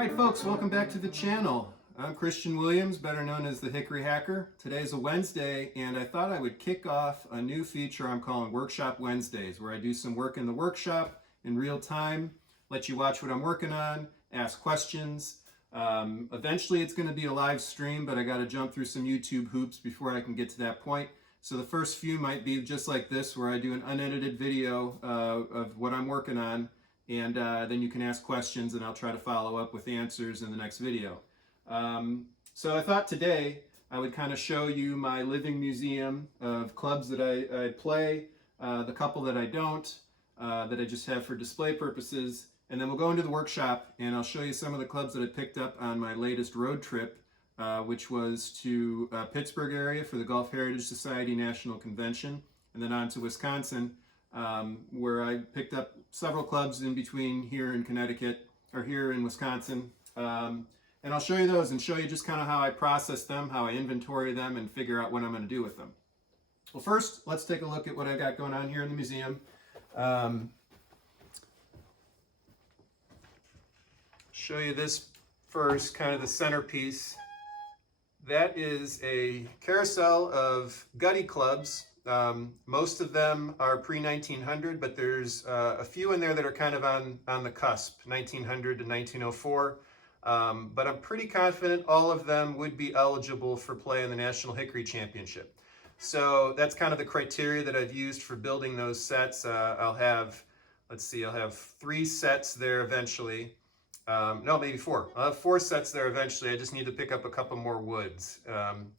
Alright folks, welcome back to the channel. I'm Christian Williams, better known as the Hickory Hacker. Today's a Wednesday and I thought I would kick off a new feature I'm calling Workshop Wednesdays, where I do some work in the workshop in real time, let you watch what I'm working on, ask questions. Eventually it's going to be a live stream, but I got to jump through some YouTube hoops before I can get to that point. So the first few might be just like this, where I do an unedited video of what I'm working on, and then you can ask questions and I'll try to follow up with answers in the next video. So I thought today I would kind of show you my living museum of clubs that I play, the couple that I don't, that I just have for display purposes, and then we'll go into the workshop and I'll show you some of the clubs that I picked up on my latest road trip, which was to Pittsburgh area for the Golf Heritage Society National Convention, and then on to Wisconsin, where I picked up several clubs in between here in Connecticut, or here in Wisconsin. And I'll show you those and show you just kind of how I process them, how I inventory them, and figure out what I'm going to do with them. Well, first, let's take a look at what I got going on here in the museum. Show you this first, kind of the centerpiece. That is a carousel of gutty clubs. Most of them are pre-1900, but there's a few in there that are kind of on the cusp, 1900 to 1904. But I'm pretty confident all of them would be eligible for play in the National Hickory Championship. So that's kind of the criteria that I've used for building those sets. I'll have 3 sets there eventually. No, maybe 4. I'll have 4 sets there eventually. I just need to pick up a couple more woods.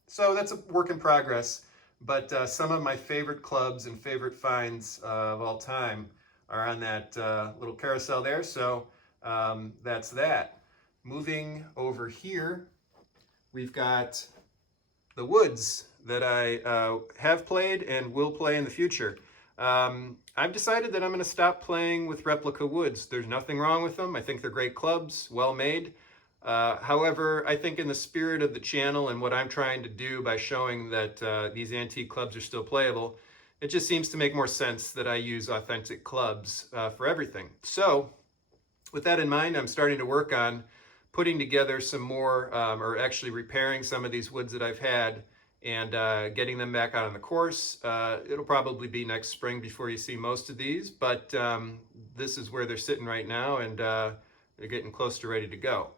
So that's a work in progress. But some of my favorite clubs and favorite finds of all time are on that little carousel there. So that's that. Moving over here, we've got the woods that I have played and will play in the future. I've decided that I'm going to stop playing with replica woods. There's nothing wrong with them. I think they're great clubs, well made. However, I think in the spirit of the channel and what I'm trying to do by showing that these antique clubs are still playable, it just seems to make more sense that I use authentic clubs for everything. So with that in mind, I'm starting to work on putting together some more, or actually repairing some of these woods that I've had and getting them back out on the course. It'll probably be next spring before you see most of these, but this is where they're sitting right now, and they're getting close to ready to go.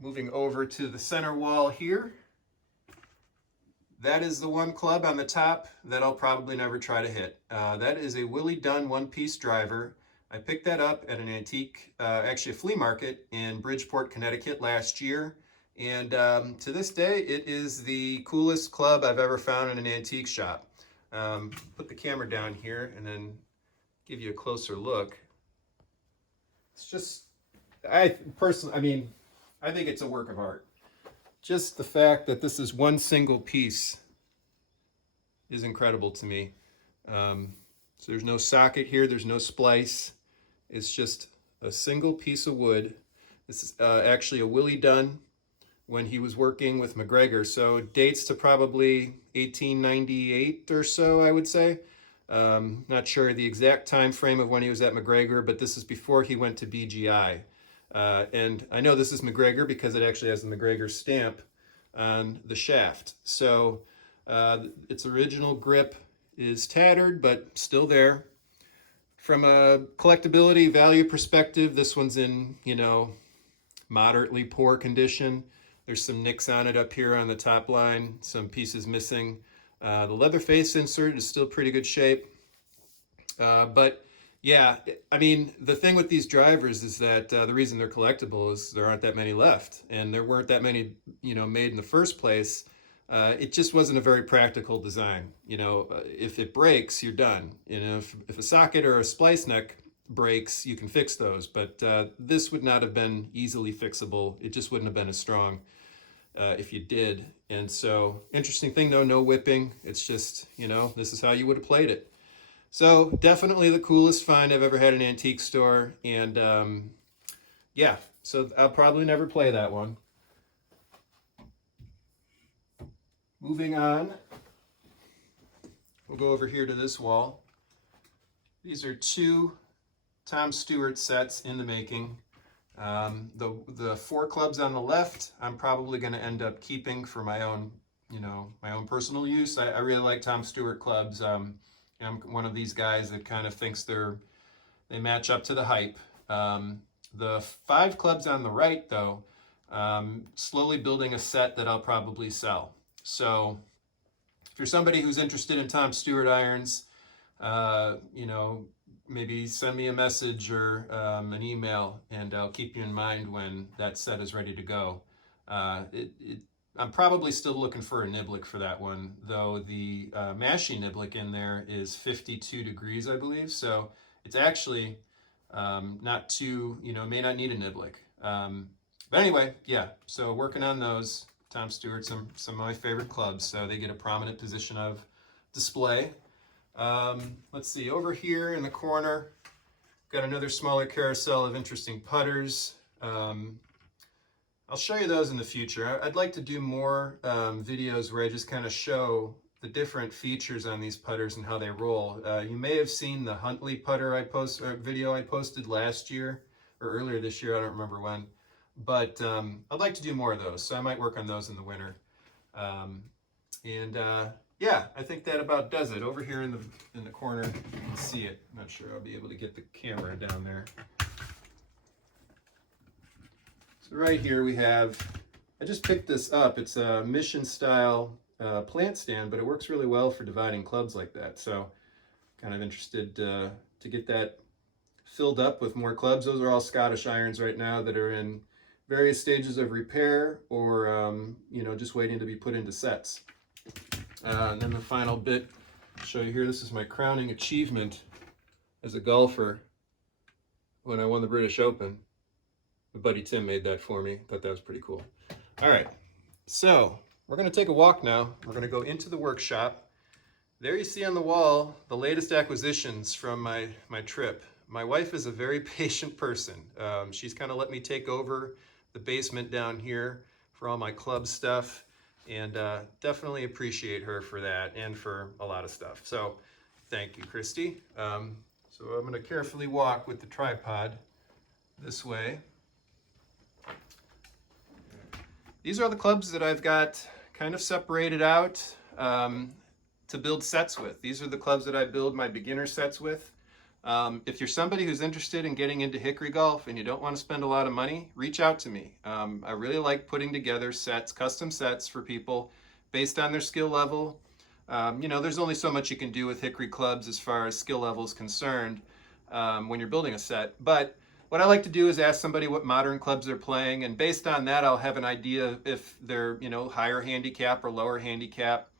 Moving over to the center wall here, that is the one club on the top that I'll probably never try to hit. That is a Willie Dunn one-piece driver. I picked that up at an antique, actually a flea market in Bridgeport, Connecticut last year. And to this day, it is the coolest club I've ever found in an antique shop. Put the camera down here and then give you a closer look. It's just, I think it's a work of art. Just the fact that this is one single piece is incredible to me. So there's no socket here, there's no splice. It's just a single piece of wood. This is actually a Willie Dunn when he was working with McGregor. So it dates to probably 1898 or so, I would say. Not sure the exact time frame of when he was at McGregor, but this is before he went to BGI. And I know this is McGregor because it actually has the McGregor stamp on the shaft. So its original grip is tattered, but still there. From a collectability value perspective, this one's in, moderately poor condition. There's some nicks on it up here on the top line, some pieces missing. The leather face insert is still pretty good shape. But yeah, the thing with these drivers is that the reason they're collectible is there aren't that many left, and there weren't that many, made in the first place. It just wasn't a very practical design. If it breaks, you're done. If a socket or a splice neck breaks, you can fix those, but this would not have been easily fixable. It just wouldn't have been as strong if you did. And so, interesting thing though, no whipping. It's just, this is how you would have played it. So definitely the coolest find I've ever had in an antique store. And yeah, so I'll probably never play that one. Moving on, we'll go over here to this wall. These are 2 Tom Stewart sets in the making. The 4 clubs on the left, I'm probably going to end up keeping for my own, my own personal use. I really like Tom Stewart clubs. I'm one of these guys that kind of thinks they match up to the hype. The 5 clubs on the right, though, slowly building a set that I'll probably sell. So if you're somebody who's interested in Tom Stewart irons, maybe send me a message or an email, and I'll keep you in mind when that set is ready to go. I'm probably still looking for a niblick for that one, though the mashie niblick in there is 52 degrees, I believe. So it's actually not too, may not need a niblick. But anyway, yeah, so working on those. Tom Stewart, some of my favorite clubs, so they get a prominent position of display. Let's see, over here in the corner, got another smaller carousel of interesting putters. I'll show you those in the future. I'd like to do more videos where I just kind of show the different features on these putters and how they roll. You may have seen the Huntley putter video I posted last year or earlier this year, I don't remember when. But I'd like to do more of those, so I might work on those in the winter. Yeah, I think that about does it. Over here in the corner, you can see it. I'm not sure I'll be able to get the camera down there. So right here we have, I just picked this up. It's a mission style plant stand, but it works really well for dividing clubs like that. So kind of interested to get that filled up with more clubs. Those are all Scottish irons right now that are in various stages of repair or just waiting to be put into sets. And then the final bit, I'll show you here. This is my crowning achievement as a golfer when I won the British Open. My buddy Tim made that for me. Thought that was pretty cool. All right, so we're going to take a walk now. We're going to go into the workshop. There you see on the wall the latest acquisitions from my trip. My wife is a very patient person. She's kind of let me take over the basement down here for all my club stuff, and definitely appreciate her for that and for a lot of stuff. So thank you, Christy. So I'm going to carefully walk with the tripod this way. These are the clubs that I've got kind of separated out to build sets with. These are the clubs that I build my beginner sets with. If you're somebody who's interested in getting into hickory golf and you don't want to spend a lot of money, reach out to me. I really like putting together sets, custom sets for people based on their skill level. There's only so much you can do with hickory clubs as far as skill level is concerned when you're building a set. But what I like to do is ask somebody what modern clubs they're playing, and based on that, I'll have an idea if they're, higher handicap or lower handicap.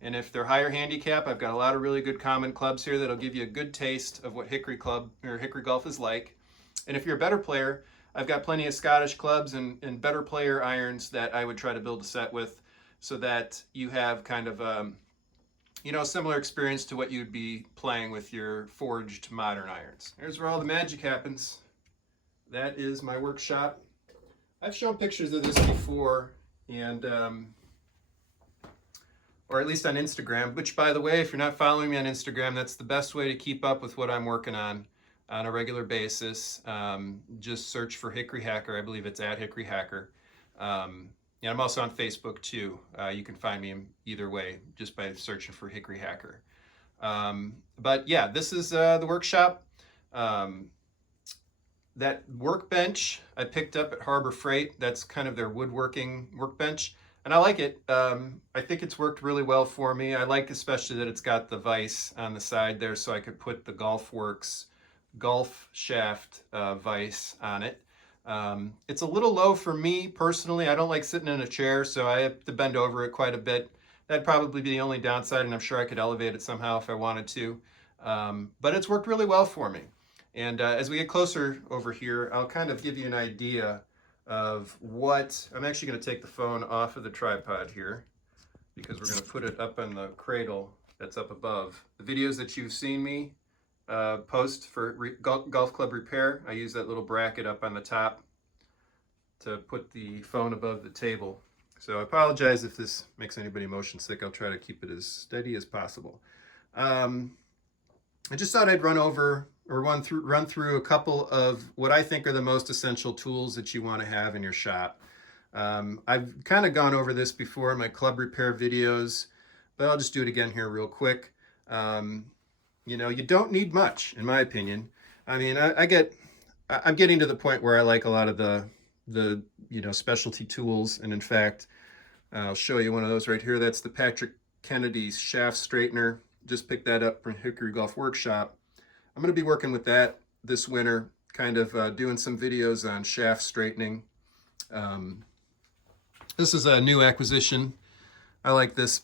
And if they're higher handicap, I've got a lot of really good common clubs here that'll give you a good taste of what hickory club or hickory golf is like. And if you're a better player, I've got plenty of Scottish clubs and better player irons that I would try to build a set with, so that you have kind of a similar experience to what you'd be playing with your forged modern irons. Here's where all the magic happens. That is my workshop. I've shown pictures of this before, and or at least on Instagram, which, by the way, if you're not following me on Instagram, that's the best way to keep up with what I'm working on a regular basis. Just search for Hickory Hacker. I believe it's at Hickory Hacker. And I'm also on Facebook too. You can find me either way just by searching for Hickory Hacker. But yeah, this is the workshop. That workbench I picked up at Harbor Freight. That's kind of their woodworking workbench. And I like it. I think it's worked really well for me. I like especially that it's got the vise on the side there, so I could put the GolfWorks golf shaft vise on it. It's a little low for me personally. I don't like sitting in a chair, so I have to bend over it quite a bit. That'd probably be the only downside, and I'm sure I could elevate it somehow if I wanted to. But it's worked really well for me. And as we get closer over here, I'll kind of give you an idea of what, I'm actually going to take the phone off of the tripod here because we're going to put it up on the cradle that's up above. The videos that you've seen me post for golf club repair, I use that little bracket up on the top to put the phone above the table. So I apologize if this makes anybody motion sick. I'll try to keep it as steady as possible. I just thought I'd run over run through a couple of what I think are the most essential tools that you want to have in your shop. I've kind of gone over this before in my club repair videos, but I'll just do it again here real quick. You know, you don't need much, in my opinion. I mean, I'm getting to the point where I like a lot of the you know, specialty tools, and in fact, I'll show you one of those right here. That's the Patrick Kennedy's shaft straightener. Just picked that up from Hickory Golf Workshop. I'm going to be working with that this winter, kind of doing some videos on shaft straightening. This is a new acquisition. I like this.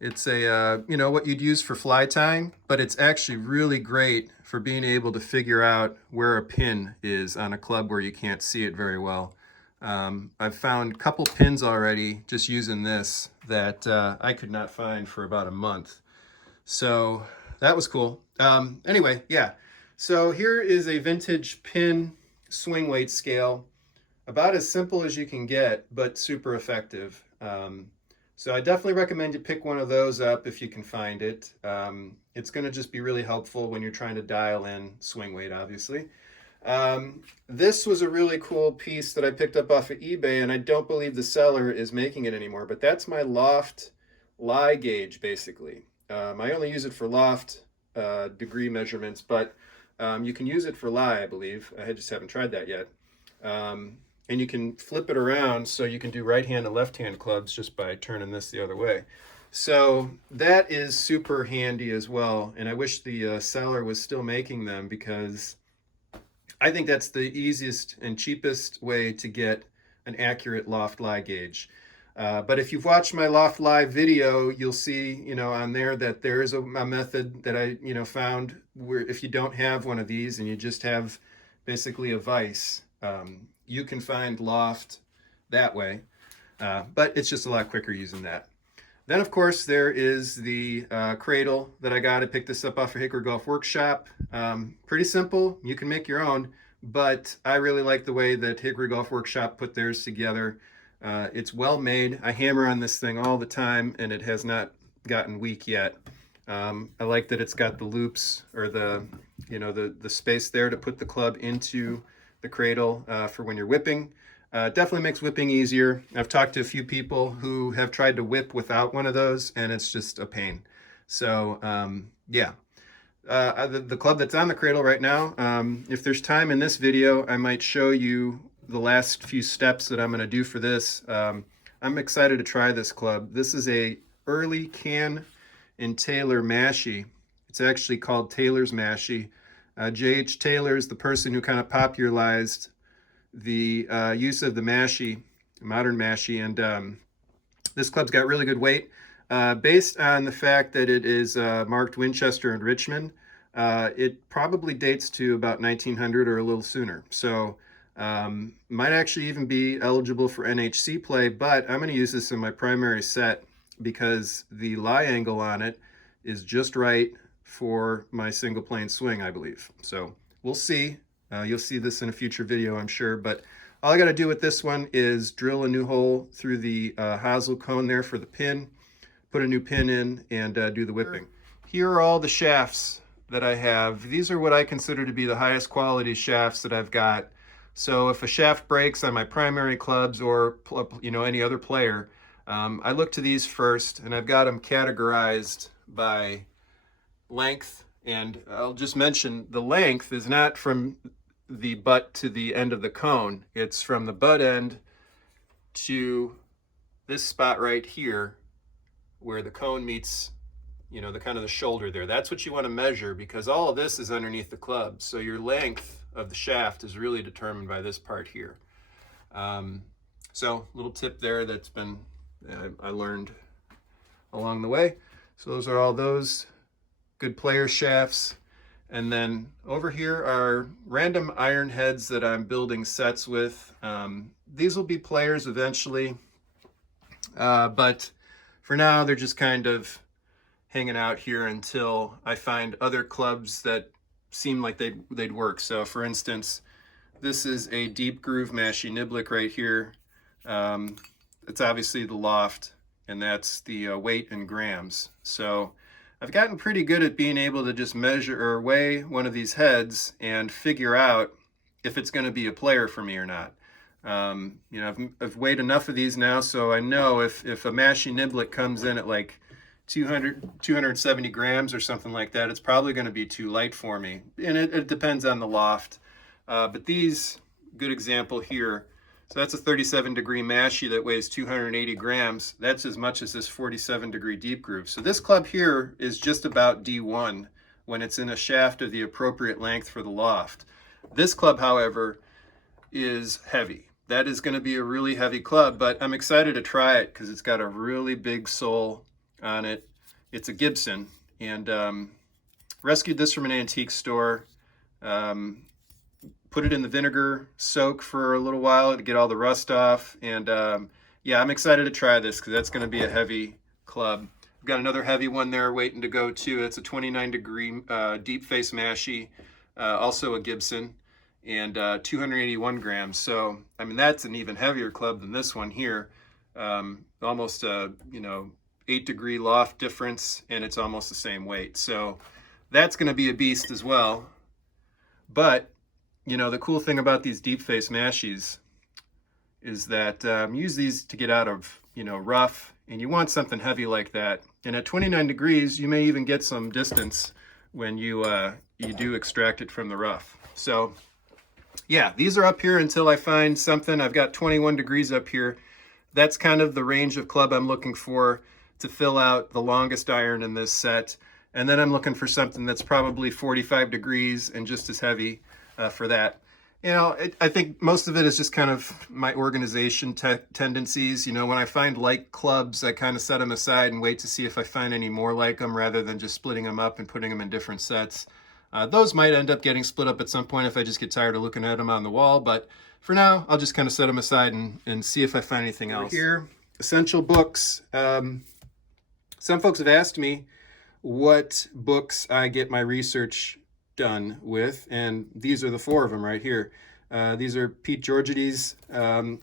It's a, you know, what you'd use for fly tying, but it's actually really great for being able to figure out where a pin is on a club where you can't see it very well. I've found a couple pins already just using this that I could not find for about a month. So that was cool. Anyway, yeah. So here is a vintage pin swing weight scale. About as simple as you can get, but super effective. So I definitely recommend you pick one of those up if you can find it. It's going to just be really helpful when you're trying to dial in swing weight, obviously. This was a really cool piece that I picked up off of eBay, and I don't believe the seller is making it anymore, but that's my Loft Lie Gauge, basically. I only use it for loft degree measurements, but you can use it for lie, I believe. I just haven't tried that yet. And you can flip it around so you can do right hand and left hand clubs just by turning this the other way. So that is super handy as well. And I wish the seller was still making them, because I think that's the easiest and cheapest way to get an accurate loft lie gauge. But if you've watched my Loft Lie video, you'll see, you know, on there that there is a method that I, you know, found where if you don't have one of these and you just have basically a vise, you can find loft that way, but it's just a lot quicker using that. Then, of course, there is the cradle that I got. I picked this up off of Hickory Golf Workshop. Pretty simple. You can make your own, but I really like the way that Hickory Golf Workshop put theirs together. It's well made. I hammer on this thing all the time, and it has not gotten weak yet. I like that it's got the loops, or the, you know, the space there to put the club into the cradle for when you're whipping. Definitely makes whipping easier. I've talked to a few people who have tried to whip without one of those, and it's just a pain. So yeah, the club that's on the cradle right now, if there's time in this video, I might show you the last few steps that I'm going to do for this. I'm excited to try this club. This is a early Can and Taylor mashie. It's actually called Taylor's mashie. J.H. Taylor is the person who kind of popularized the use of the mashie, modern mashie, and this club's got really good weight. Based on the fact that it is marked Winchester and Richmond, it probably dates to about 1900 or a little sooner. So might actually even be eligible for NHC play, but I'm going to use this in my primary set because the lie angle on it is just right for my single plane swing, I believe. So we'll see. You'll see this in a future video, I'm sure, but all I got to do with this one is drill a new hole through the hosel cone there for the pin, put a new pin in, and do the whipping. Here are all the shafts that I have. These are what I consider to be the highest quality shafts that I've got. So if a shaft breaks on my primary clubs, or, you know, any other player, I look to these first, and I've got them categorized by length. And I'll just mention the length is not from the butt to the end of the cone. It's from the butt end to this spot right here where the cone meets, you know, the kind of the shoulder there. That's what you want to measure, because all of this is underneath the club. So your length of the shaft is really determined by this part here. So little tip there that's been I learned along the way. So those are all those good player shafts. And then over here are random iron heads that I'm building sets with. These will be players eventually, but for now they're just kind of hanging out here until I find other clubs that seem like they'd work. So for instance, this is a deep groove mashie niblick right here. It's obviously the loft, and that's the weight in grams. So I've gotten pretty good at being able to just measure or weigh one of these heads and figure out if it's going to be a player for me or not. You know, I've weighed enough of these now, so I know if a Mashie Niblet comes in at like 270 grams or something like that, it's probably going to be too light for me. And it depends on the loft. But these, good example here. So that's a 37-degree Mashie that weighs 280 grams. That's as much as this 47-degree deep groove. So this club here is just about D1 when it's in a shaft of the appropriate length for the loft. This club, however, is heavy. That is going to be a really heavy club, but I'm excited to try it because it's got a really big sole on it. It's a Gibson, and rescued this from an antique store. Put it in the vinegar soak for a little while to get all the rust off. And yeah, I'm excited to try this because that's going to be a heavy club. I've got another heavy one there waiting to go too. It's a 29-degree deep face Mashie, also a Gibson, and 281 grams. So, I mean, that's an even heavier club than this one here. Almost a, 8-degree loft difference, and it's almost the same weight. So that's going to be a beast as well. But the cool thing about these deep face Mashies is that use these to get out of, rough, and you want something heavy like that. And at 29 degrees, you may even get some distance when you do extract it from the rough. So yeah, these are up here until I find something. I've got 21 degrees up here. That's kind of the range of club I'm looking for to fill out the longest iron in this set. And then I'm looking for something that's probably 45 degrees and just as heavy for that. I think most of it is just kind of my organization tendencies. When I find like clubs, I kind of set them aside and wait to see if I find any more like them rather than just splitting them up and putting them in different sets. Those might end up getting split up at some point if I just get tired of looking at them on the wall, but for now, I'll just kind of set them aside and see if I find anything else. Here, essential books. Some folks have asked me what books I get my research done with, and these are the 4 of them right here. These are Pete Georgides'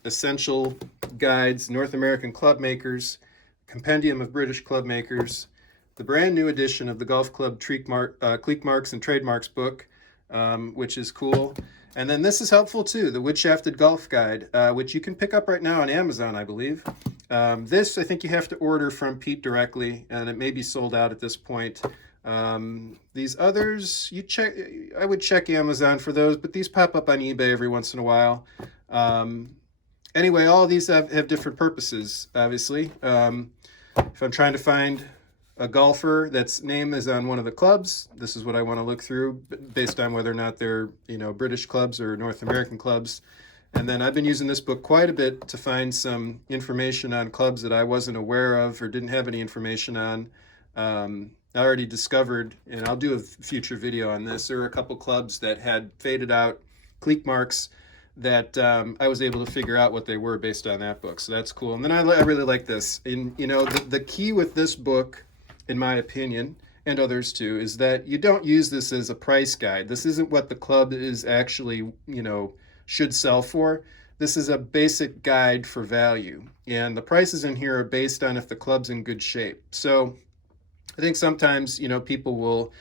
Essential Guides, North American Club Makers, Compendium of British Club Makers, the brand new edition of the Golf Club Clique Marks and Trademarks book, which is cool. And then this is helpful too, the Wood Shafted Golf Guide, which you can pick up right now on Amazon, I believe. This, I think you have to order from Pete directly, and it may be sold out at this point. These others, I would check Amazon for those, but these pop up on eBay every once in a while. Anyway, all of these have different purposes, obviously. If I'm trying to find a golfer that's name is on one of the clubs, this is what I want to look through based on whether or not they're, British clubs or North American clubs. And then I've been using this book quite a bit to find some information on clubs that I wasn't aware of or didn't have any information on. I already discovered, and I'll do a future video on this, there were a couple clubs that had faded out cleat marks that I was able to figure out what they were based on that book. So that's cool. And then I really like this. And, the key with this book, in my opinion, and others too, is that you don't use this as a price guide. This isn't what the club is actually, should sell for. This is a basic guide for value. And the prices in here are based on if the club's in good shape. So I think sometimes, people will,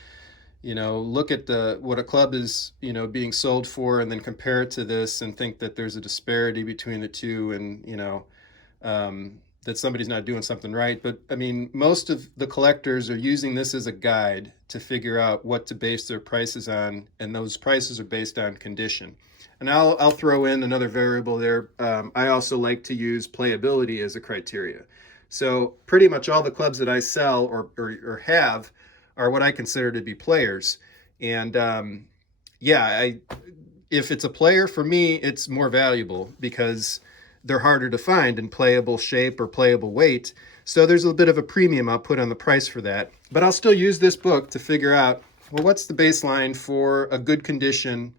look at what a club is, being sold for and then compare it to this and think that there's a disparity between the two and, that somebody's not doing something right. But I mean, most of the collectors are using this as a guide to figure out what to base their prices on. And those prices are based on condition. And I'll throw in another variable there. I also like to use playability as a criteria. So pretty much all the clubs that I sell or have are what I consider to be players. And if it's a player, for me, it's more valuable because they're harder to find in playable shape or playable weight. So there's a bit of a premium I'll put on the price for that. But I'll still use this book to figure out, well, what's the baseline for a good condition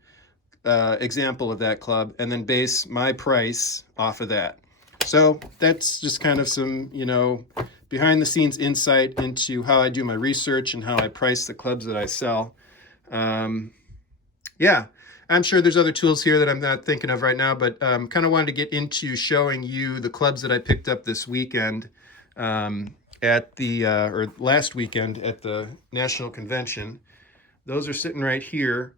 example of that club, and then base my price off of that. So that's just kind of some, behind the scenes insight into how I do my research and how I price the clubs that I sell. Yeah, I'm sure there's other tools here that I'm not thinking of right now, but kind of wanted to get into showing you the clubs that I picked up this weekend. at the, or last weekend at the National Convention. Those are sitting right here.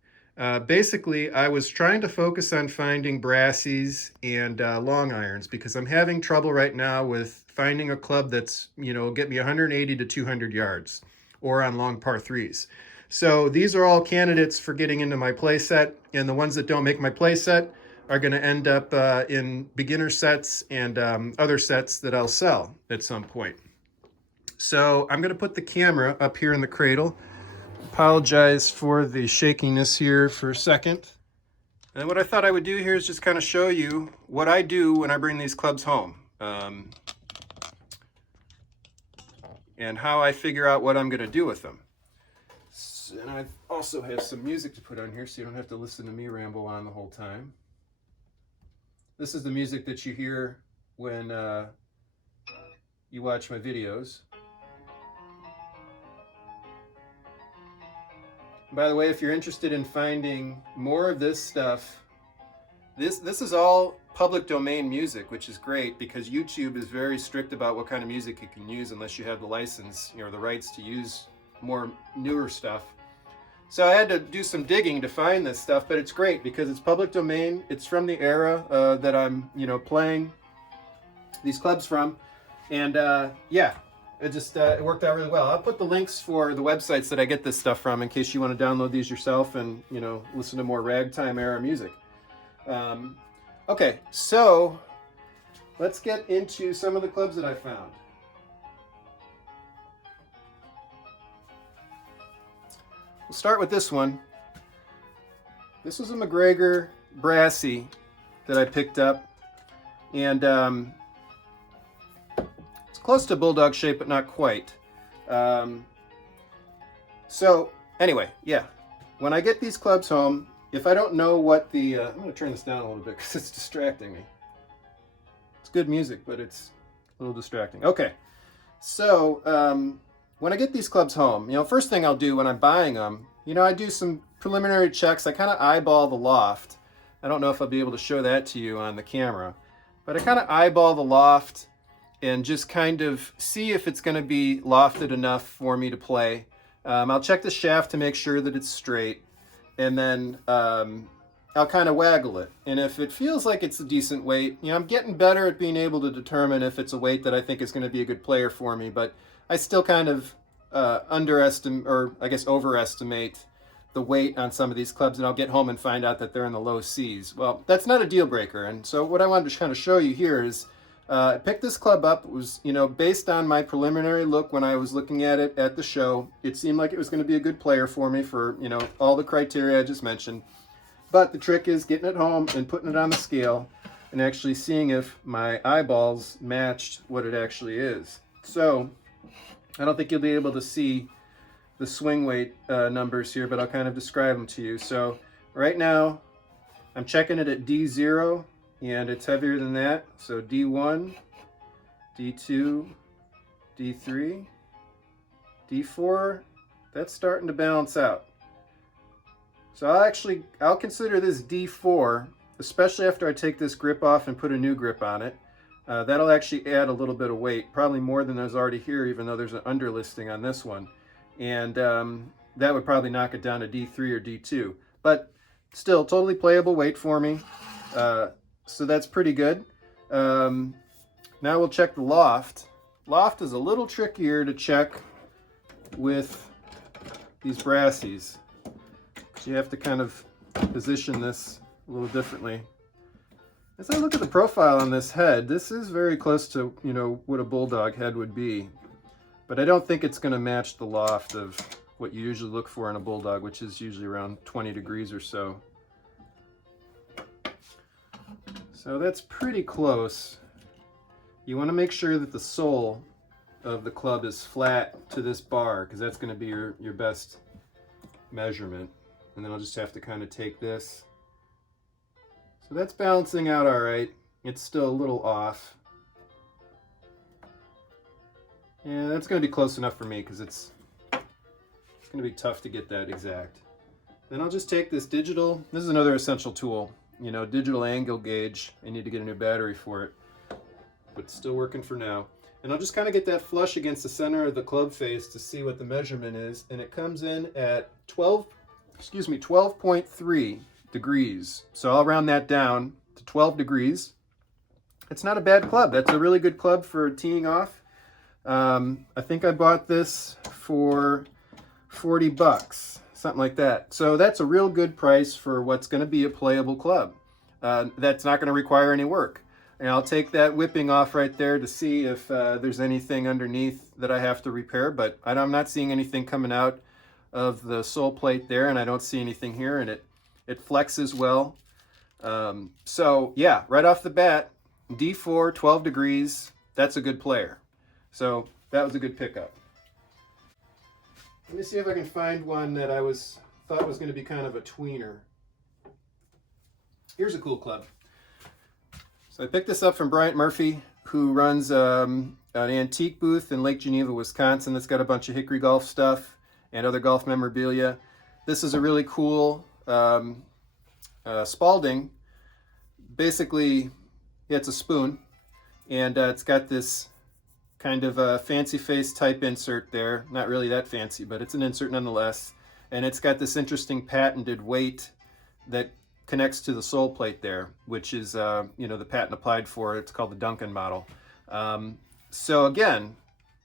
Basically, I was trying to focus on finding brassies and long irons because I'm having trouble right now with finding a club that's, get me 180 to 200 yards or on long par threes. So these are all candidates for getting into my play set, and the ones that don't make my play set are going to end up in beginner sets and other sets that I'll sell at some point. So I'm going to put the camera up here in the cradle. Apologize for the shakiness here for a second. And what I thought I would do here is just kind of show you what I do when I bring these clubs home. And how I figure out what I'm going to do with them. And I also have some music to put on here so you don't have to listen to me ramble on the whole time. This is the music that you hear when you watch my videos. By the way, if you're interested in finding more of this stuff, this is all public domain music, which is great because YouTube is very strict about what kind of music you can use unless you have the license, the rights to use more newer stuff. So I had to do some digging to find this stuff, but it's great because it's public domain. It's from the era that I'm, playing these clubs from, and yeah. It worked out really well. I'll put the links for the websites that I get this stuff from in case you want to download these yourself and, listen to more ragtime era music. Okay, so let's get into some of the clubs that I found. We'll start with this one. This was a McGregor Brassy that I picked up, and close to bulldog shape, but not quite. So anyway, yeah. When I get these clubs home, if I don't know what the... I'm going to turn this down a little bit because it's distracting me. It's good music, but it's a little distracting. Okay, so when I get these clubs home, first thing I'll do when I'm buying them, I do some preliminary checks. I kind of eyeball the loft. I don't know if I'll be able to show that to you on the camera, but I kind of eyeball the loft and just kind of see if it's going to be lofted enough for me to play. I'll check the shaft to make sure that it's straight, and then I'll kind of waggle it. And if it feels like it's a decent weight, I'm getting better at being able to determine if it's a weight that I think is going to be a good player for me, but I still kind of underestimate, or I guess overestimate, the weight on some of these clubs, and I'll get home and find out that they're in the low C's. Well, that's not a deal breaker, and so what I wanted to kind of show you here is I picked this club up. It was, based on my preliminary look when I was looking at it at the show. It seemed like it was going to be a good player for me for, all the criteria I just mentioned. But the trick is getting it home and putting it on the scale and actually seeing if my eyeballs matched what it actually is. So I don't think you'll be able to see the swing weight numbers here, but I'll kind of describe them to you. So right now I'm checking it at D0. And it's heavier than that, so D1, D2, D3, D4, that's starting to balance out. So I'll consider this D4, especially after I take this grip off and put a new grip on it. That'll actually add a little bit of weight, probably more than there's already here, even though there's an underlisting on this one. And that would probably knock it down to D3 or D2. But still, totally playable weight for me. So that's pretty good. Now we'll check the loft. Loft is a little trickier to check with these brassies. So you have to kind of position this a little differently. As I look at the profile on this head, this is very close to, what a bulldog head would be. But I don't think it's going to match the loft of what you usually look for in a bulldog, which is usually around 20 degrees or so. So that's pretty close. You want to make sure that the sole of the club is flat to this bar, because that's going to be your best measurement. And then I'll just have to kind of take this. So that's balancing out all right. It's still a little off. Yeah, that's going to be close enough for me because it's going to be tough to get that exact. Then I'll just take this digital, this is another essential tool, digital angle gauge. I need to get a new battery for it, but it's still working for now. And I'll just kind of get that flush against the center of the club face to see what the measurement is. And it comes in at 12.3 degrees. So I'll round that down to 12 degrees. It's not a bad club. That's a really good club for teeing off. I think I bought this for 40 bucks, something like that. So that's a real good price for what's going to be a playable club. That's not going to require any work. And I'll take that whipping off right there to see if there's anything underneath that I have to repair, but I'm not seeing anything coming out of the sole plate there, and I don't see anything here, and it flexes well. So yeah, right off the bat, D4, 12 degrees, that's a good player. So that was a good pickup. Let me see if I can find one that I thought was going to be kind of a tweener. Here's a cool club. So I picked this up from Bryant Murphy, who runs an antique booth in Lake Geneva, Wisconsin, that's got a bunch of Hickory golf stuff and other golf memorabilia. This is a really cool Spalding. Basically, yeah, it's a spoon, and it's got this kind of a fancy face type insert there. Not really that fancy, but it's an insert nonetheless. And it's got this interesting patented weight that connects to the sole plate there, which is, the patent applied for it. It's called the Duncan model. So again,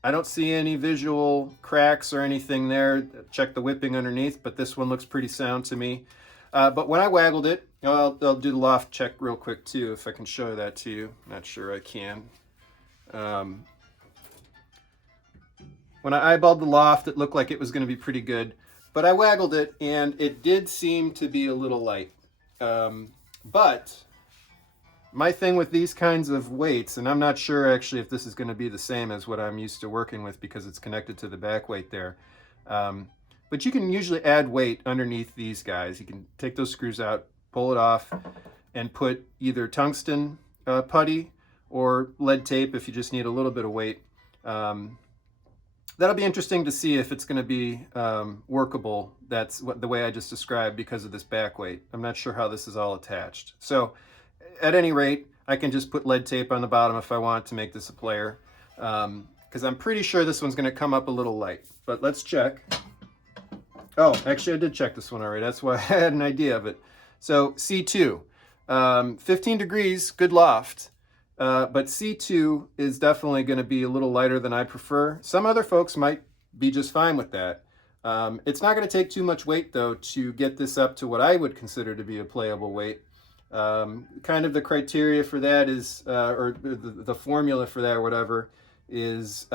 I don't see any visual cracks or anything there. Check the whipping underneath, but this one looks pretty sound to me. But when I waggled it, I'll do the loft check real quick too, if I can show that to you. Not sure I can. When I eyeballed the loft, it looked like it was going to be pretty good, but I waggled it and it did seem to be a little light. But my thing with these kinds of weights, and I'm not sure actually if this is going to be the same as what I'm used to working with because it's connected to the back weight there. But you can usually add weight underneath these guys. You can take those screws out, pull it off, and put either tungsten putty or lead tape if you just need a little bit of weight. That'll be interesting to see if it's going to be workable. That's the way I just described because of this back weight. I'm not sure how this is all attached. So at any rate, I can just put lead tape on the bottom if I want to make this a player, because I'm pretty sure this one's going to come up a little light. But let's check. Oh, actually I did check this one already. That's why I had an idea of it. So C2, 15 degrees, good loft. But C2 is definitely going to be a little lighter than I prefer. Some other folks might be just fine with that. It's not going to take too much weight, though, to get this up to what I would consider to be a playable weight. Kind of the criteria for that is, or the formula for that or whatever, is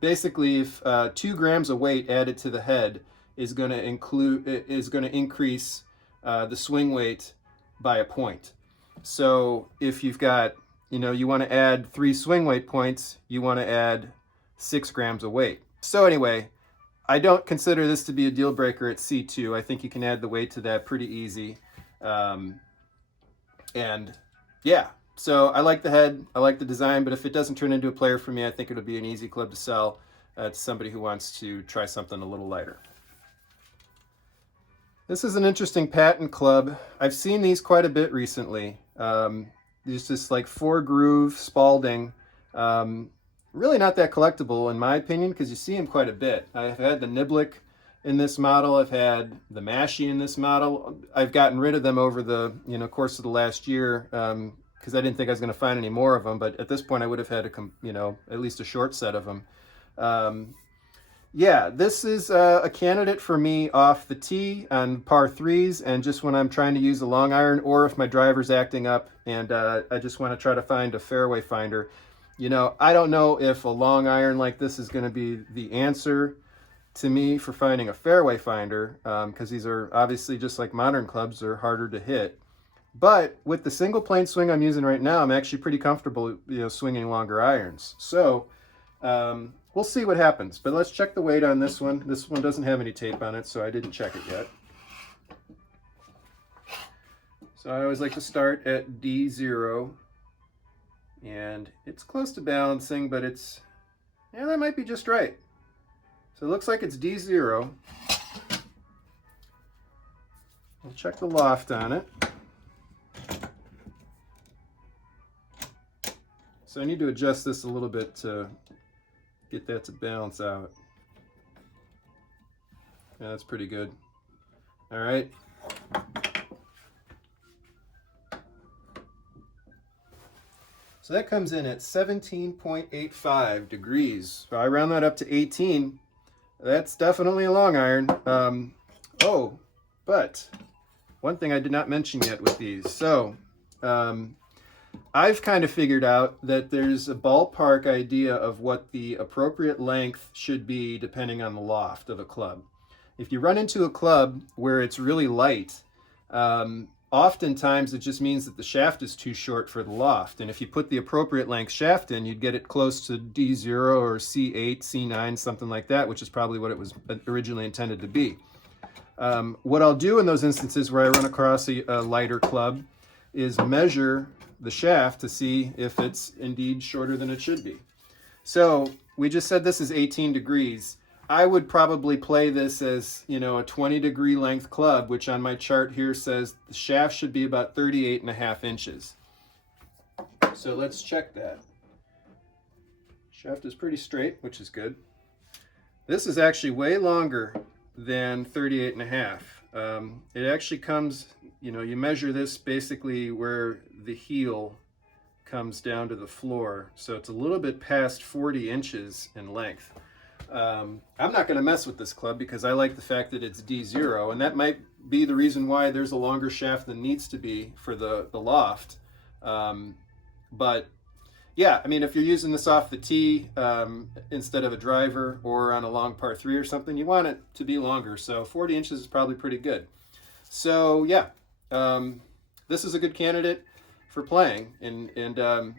basically if 2 grams of weight added to the head is going to increase the swing weight by a point. So if you've got, you want to add 3 swing weight points, you want to add 6 grams of weight. So anyway, I don't consider this to be a deal breaker at C2. I think you can add the weight to that pretty easy. And yeah, so I like the head, I like the design, but if it doesn't turn into a player for me, I think it'll be an easy club to sell to somebody who wants to try something a little lighter. This is an interesting patent club. I've seen these quite a bit recently. There's this like 4-groove Spalding. Really not that collectible in my opinion, because you see them quite a bit. I've had the Niblick in this model. I've had the Mashie in this model. I've gotten rid of them over the course of the last year because I didn't think I was going to find any more of them. But at this point, I would have had at least a short set of them. Yeah, this is a candidate for me off the tee on par 3s and just when I'm trying to use a long iron, or if my driver's acting up and I just want to try to find a fairway finder. I don't know if a long iron like this is going to be the answer to me for finding a fairway finder, because these are obviously, just like modern clubs, are harder to hit. But with the single plane swing I'm using right now, I'm actually pretty comfortable swinging longer irons. So we'll see what happens, but let's check the weight on this one. This one doesn't have any tape on it, so I didn't check it yet. So I always like to start at D0, and it's close to balancing, but that might be just right. So it looks like it's D0. We'll check the loft on it. So I need to adjust this a little bit to get that to balance out. Yeah, that's pretty good. All right. So that comes in at 17.85 degrees. So I round that up to 18. That's definitely a long iron. Oh, but one thing I did not mention yet with these. So I've kind of figured out that there's a ballpark idea of what the appropriate length should be depending on the loft of a club. If you run into a club where it's really light, oftentimes it just means that the shaft is too short for the loft. And if you put the appropriate length shaft in, you'd get it close to D0 or C8, C9, something like that, which is probably what it was originally intended to be. What I'll do in those instances where I run across a lighter club is measure the shaft to see if it's indeed shorter than it should be. So we just said this is 18 degrees. I would probably play this as, you know, a 20-degree length club, which on my chart here says the shaft should be about 38.5 inches. So let's check that. Shaft is pretty straight, which is good. This is actually way longer than 38.5. It actually comes, you know, you measure this basically where the heel comes down to the floor. So it's a little bit past 40 inches in length. I'm not going to mess with this club because I like the fact that it's D0, and that might be the reason why there's a longer shaft than needs to be for the loft. But yeah, I mean, if you're using this off the tee instead of a driver or on a long par 3 or something, you want it to be longer. So 40 inches is probably pretty good. So yeah, this is a good candidate for playing, and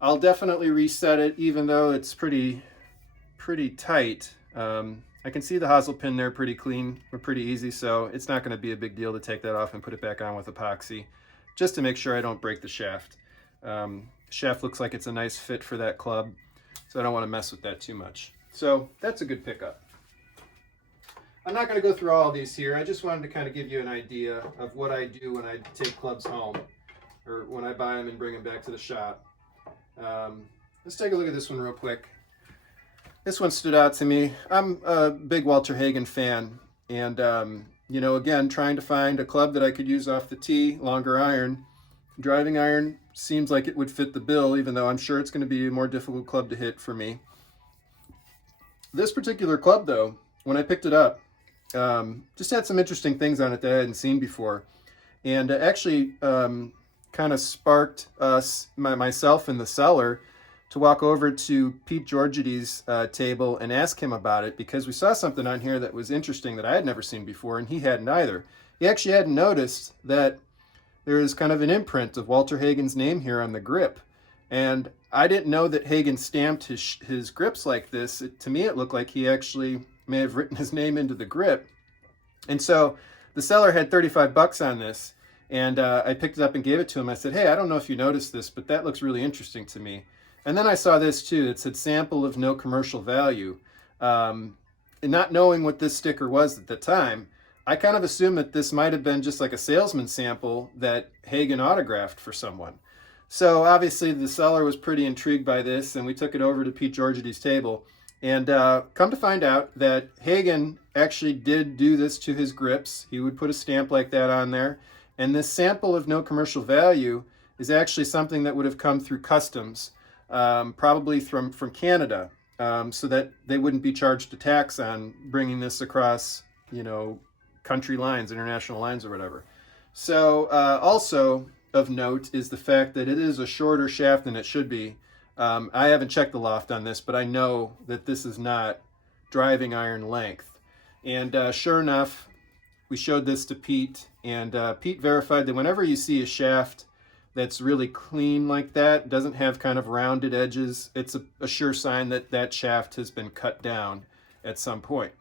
I'll definitely reset it even though it's pretty tight. I can see the hosel pin there pretty clean or pretty easy, so it's not going to be a big deal to take that off and put it back on with epoxy, just to make sure I don't break the shaft. Shaft looks like it's a nice fit for that club, so I don't want to mess with that too much. So that's a good pickup. I'm not going to go through all of these here. I just wanted to kind of give you an idea of what I do when I take clubs home, or when I buy them and bring them back to the shop. Let's take a look at this one real quick. This one stood out to me. I'm a big Walter Hagen fan, and you know, again, trying to find a club that I could use off the tee, longer iron. Driving iron seems like it would fit the bill, even though I'm sure it's going to be a more difficult club to hit for me. This particular club, though, when I picked it up, just had some interesting things on it that I hadn't seen before, and actually kind of sparked myself and the seller to walk over to Pete Georgity's table and ask him about it, because we saw something on here that was interesting that I had never seen before, and he hadn't either. He actually hadn't noticed that there is kind of an imprint of Walter Hagen's name here on the grip. And I didn't know that Hagen stamped his grips like this. To me, it looked like he actually may have written his name into the grip. And so the seller had 35 bucks on this, and I picked it up and gave it to him. I said, hey, I don't know if you noticed this, but that looks really interesting to me. And then I saw this too. It said sample of no commercial value. And not knowing what this sticker was at the time, I kind of assumed that this might have been just like a salesman sample that Hagen autographed for someone. So obviously the seller was pretty intrigued by this, and we took it over to Pete Georgity's table. And come to find out that Hagen actually did do this to his grips. He would put a stamp like that on there. And this sample of no commercial value is actually something that would have come through customs, probably from Canada, so that they wouldn't be charged a tax on bringing this across, you know, country lines, international lines or whatever. So also of note is the fact that it is a shorter shaft than it should be. I haven't checked the loft on this, but I know that this is not driving iron length. And sure enough, we showed this to Pete, and Pete verified that whenever you see a shaft that's really clean like that, doesn't have kind of rounded edges, it's a sure sign that that shaft has been cut down at some point.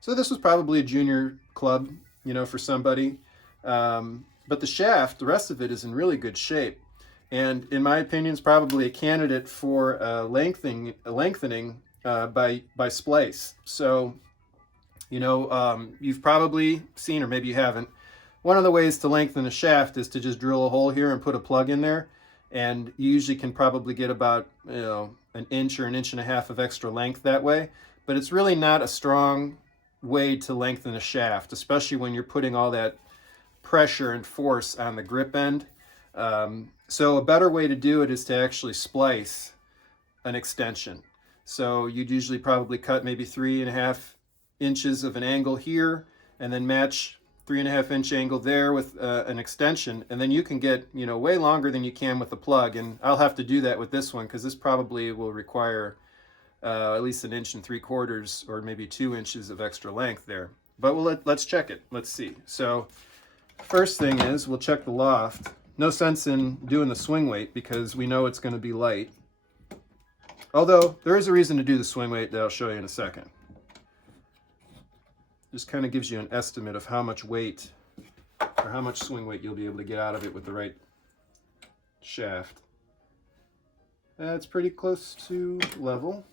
So this was probably a junior club, you know, for somebody. But the shaft, the rest of it is in really good shape. And in my opinion, is probably a candidate for lengthening by splice. So, you know, you've probably seen, or maybe you haven't, one of the ways to lengthen a shaft is to just drill a hole here and put a plug in there. and you usually can probably get about, you know, an inch or an inch and a half of extra length that way. But it's really not a strong way to lengthen a shaft, especially when you're putting all that pressure and force on the grip end. So a better way to do it is to actually splice an extension. So you'd usually probably cut maybe 3.5 inches of an angle here, and then match 3.5 inch angle there with an extension, and then you can get, you know, way longer than you can with the plug. And I'll have to do that with this one because this probably will require at least 1.75 inches or maybe 2 inches of extra length there. But let's check it. Let's see. So first thing is we'll check the loft. No sense in doing the swing weight because we know it's going to be light. Although there is a reason to do the swing weight that I'll show you in a second. Just kind of gives you an estimate of how much weight or how much swing weight you'll be able to get out of it with the right shaft. That's pretty close to level.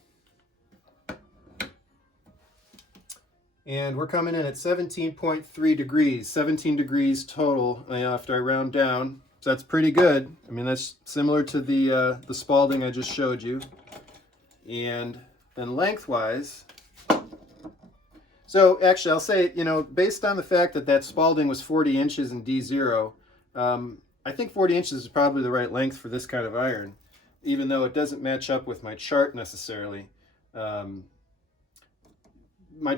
And we're coming in at 17.3 degrees, 17 degrees total after I round down. So that's pretty good. I mean, that's similar to the Spalding I just showed you. And then lengthwise, so actually I'll say, you know, based on the fact that that Spalding was 40 inches in D0, I think 40 inches is probably the right length for this kind of iron, even though it doesn't match up with my chart necessarily. My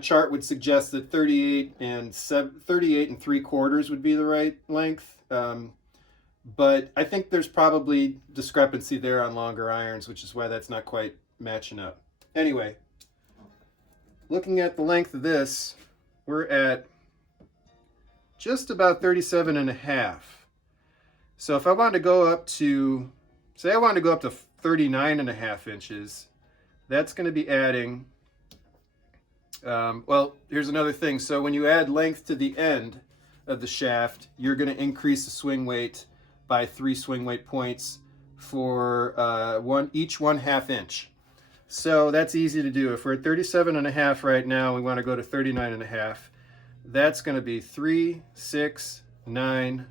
chart would suggest that 38 3/4 would be the right length. But I think there's probably discrepancy there on longer irons, which is why that's not quite matching up. Anyway, looking at the length of this, we're at just about 37.5. So if I wanted to go up to, say I wanted to go up to 39.5 inches, that's going to be adding, well, here's another thing. So when you add length to the end of the shaft, you're going to increase the swing weight by 3 swing weight points for each 1/2 inch. So that's easy to do. If we're at 37.5 right now, we want to go to 39.5. That's going to be 3, 6, 9,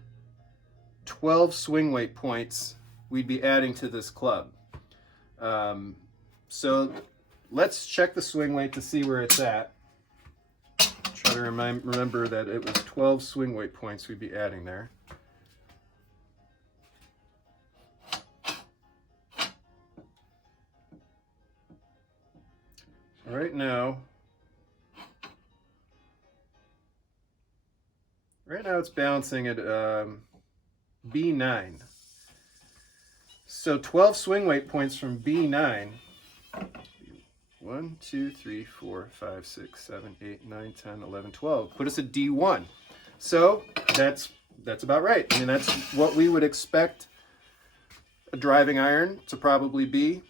12 swing weight points we'd be adding to this club. So let's check the swing weight to see where it's at. Try to remember that it was 12 swing weight points we'd be adding there. Right now it's balancing at B9. So 12 swing weight points from B9. 1, 2, 3, 4, 5, 6, 7, 8, 9, 10, 11, 12. Put us at D1. So that's about right. I mean, that's what we would expect a driving iron to probably be.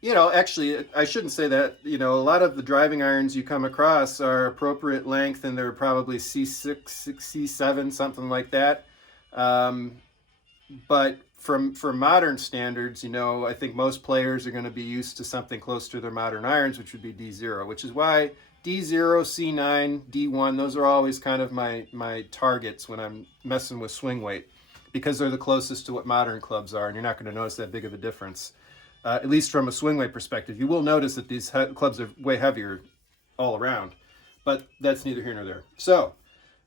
You know, actually, I shouldn't say that. You know, a lot of the driving irons you come across are appropriate length, and they're probably C6, C7, something like that. But for modern standards, you know, I think most players are going to be used to something close to their modern irons, which would be D0, which is why D0, C9, D1, those are always kind of my targets when I'm messing with swing weight, because they're the closest to what modern clubs are, and you're not going to notice that big of a difference. At least from a swing weight perspective. You will notice that these clubs are way heavier all around, but that's neither here nor there. So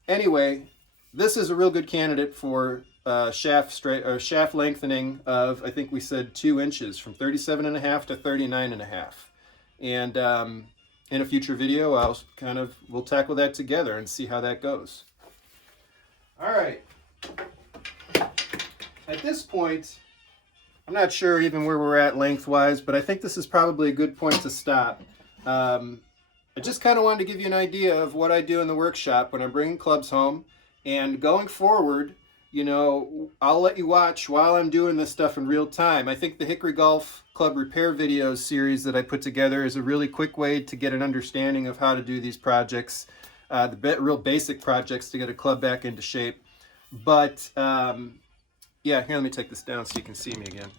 anyway, this is a real good candidate for shaft lengthening of, I think we said 2 inches, from 37.5 to 39.5. And in a future video, we'll tackle that together and see how that goes. All right. At this point, I'm not sure even where we're at lengthwise, but I think this is probably a good point to stop. I just kind of wanted to give you an idea of what I do in the workshop when I'm bringing clubs home. And going forward, you know, I'll let you watch while I'm doing this stuff in real time. I think the Hickory Golf Club Repair Videos series that I put together is a really quick way to get an understanding of how to do these projects, real basic projects to get a club back into shape. But yeah, here, let me take this down so you can see me again.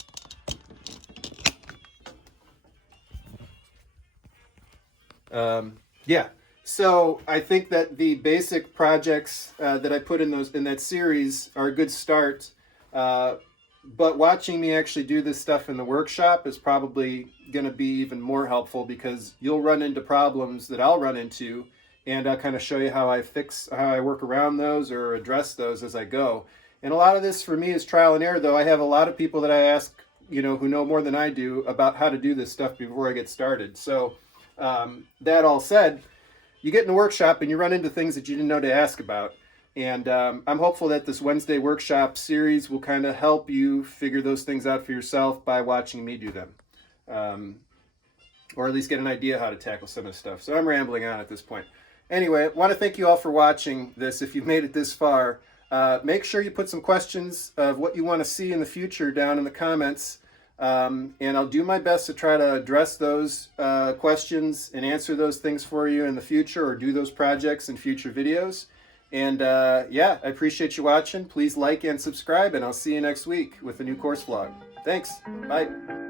Yeah, so I think that the basic projects that I put in that series are a good start. But watching me actually do this stuff in the workshop is probably going to be even more helpful, because you'll run into problems that I'll run into, and I'll kind of show you how I work around those or address those as I go. And a lot of this for me is trial and error, though. I have a lot of people that I ask, who know more than I do about how to do this stuff before I get started. So that all said, you get in the workshop and you run into things that you didn't know to ask about. And I'm hopeful that this Wednesday workshop series will kind of help you figure those things out for yourself by watching me do them. Or at least get an idea how to tackle some of the stuff. So I'm rambling on at this point. Anyway, I want to thank you all for watching this. If you've made it this far, make sure you put some questions of what you want to see in the future down in the comments. And I'll do my best to try to address those questions and answer those things for you in the future, or do those projects in future videos. And yeah, I appreciate you watching. Please like and subscribe, and I'll see you next week with a new course vlog. Thanks. Bye.